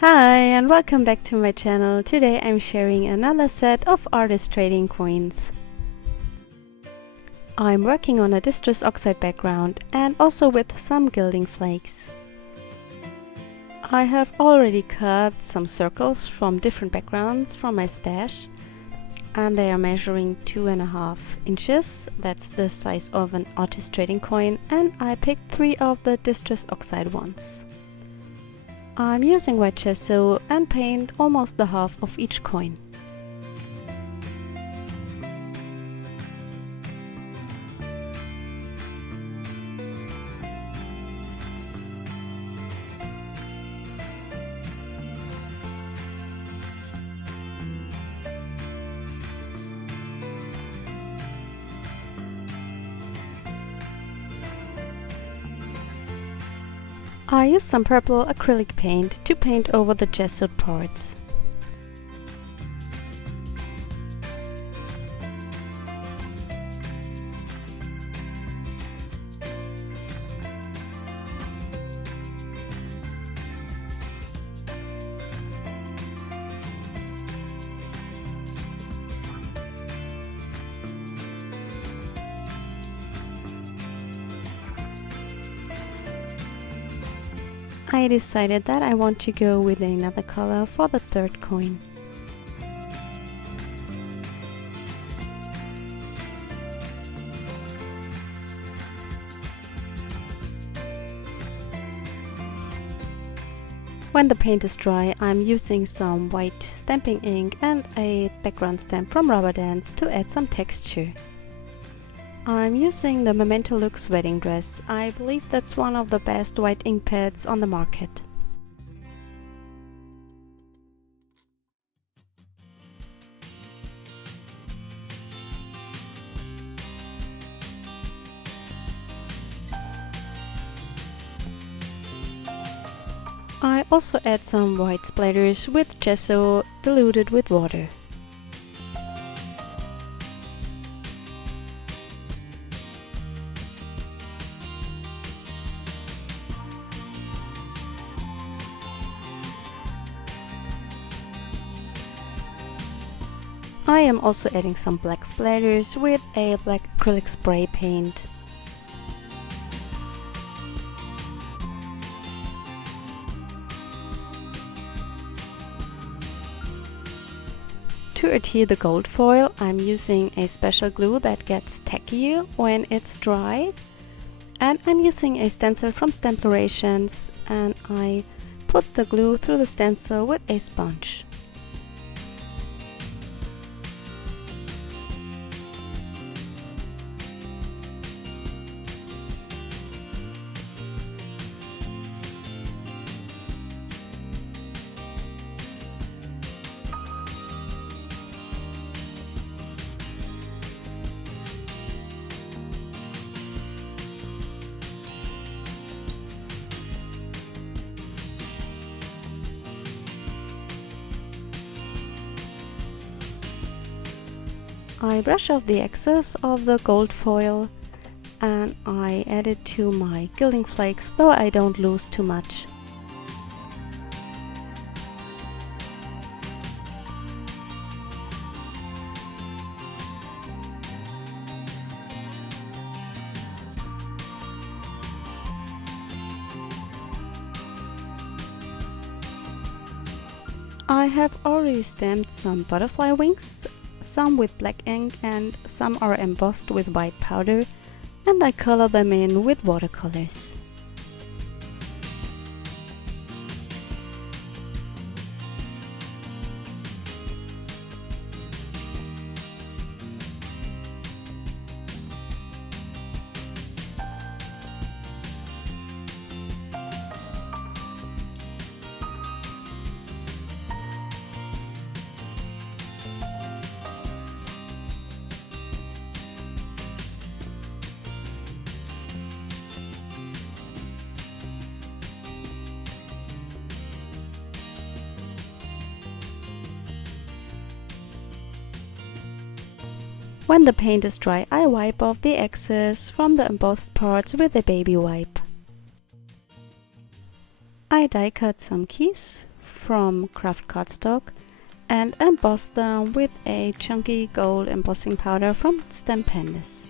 Hi and welcome back to my channel. Today I'm sharing another set of artist trading coins. I'm working on a Distress Oxide background and also with some gilding flakes. I have already cut some circles from different backgrounds from my stash, and they are measuring 2.5 inches. That's the size of an artist trading coin, and I picked 3 of the Distress Oxide ones. I'm using white gesso and paint almost the half of each coin. I used some purple acrylic paint to paint over the gessoed parts. I decided that I want to go with another color for the third coin. When the paint is dry, I'm using some white stamping ink and a background stamp from Rubber Dance to add some texture. I'm using the Memento Looks wedding dress. I believe that's one of the best white ink pads on the market. I also add some white splatters with gesso diluted with water. I am also adding some black splatters with a black acrylic spray paint. To adhere the gold foil, I'm using a special glue that gets tackier when it's dry. And I'm using a stencil from Stamplorations, and I put the glue through the stencil with a sponge. I brush off the excess of the gold foil and I add it to my gilding flakes, though I don't lose too much. I have already stamped some butterfly wings, some with black ink and some are embossed with white powder, and I color them in with watercolors. When the paint is dry, I wipe off the excess from the embossed parts with a baby wipe. I die cut some keys from craft cardstock and emboss them with a chunky gold embossing powder from Stampendous.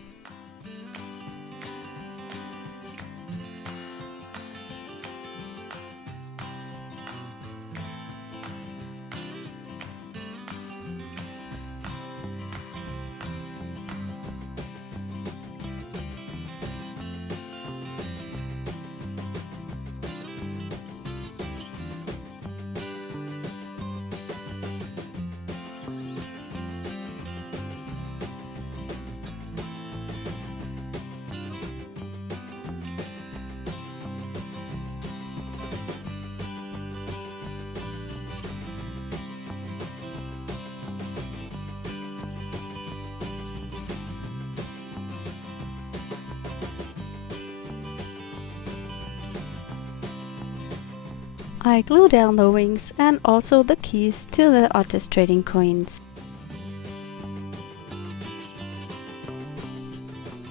I glue down the wings and also the keys to the artist trading coins.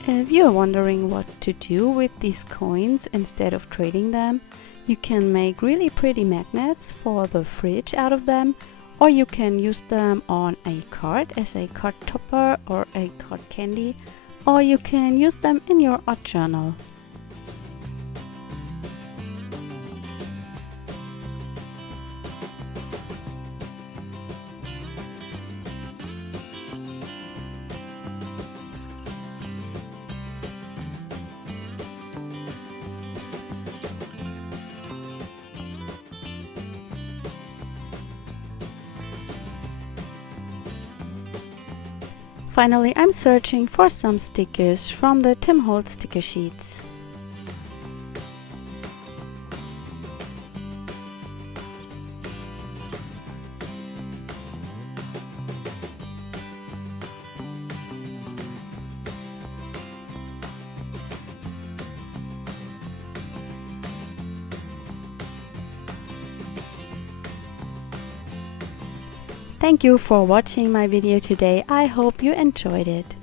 If you're wondering what to do with these coins instead of trading them, you can make really pretty magnets for the fridge out of them, or you can use them on a card as a card topper or a card candy, or you can use them in your art journal. Finally, I'm searching for some stickers from the Tim Holtz sticker sheets. Thank you for watching my video today. I hope you enjoyed it.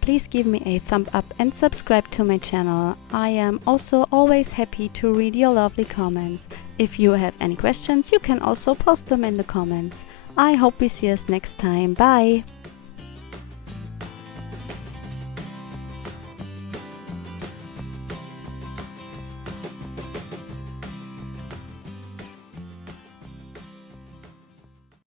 Please give me a thumb up and subscribe to my channel. I am also always happy to read your lovely comments. If you have any questions, you can also post them in the comments. I hope we see us next time. Bye!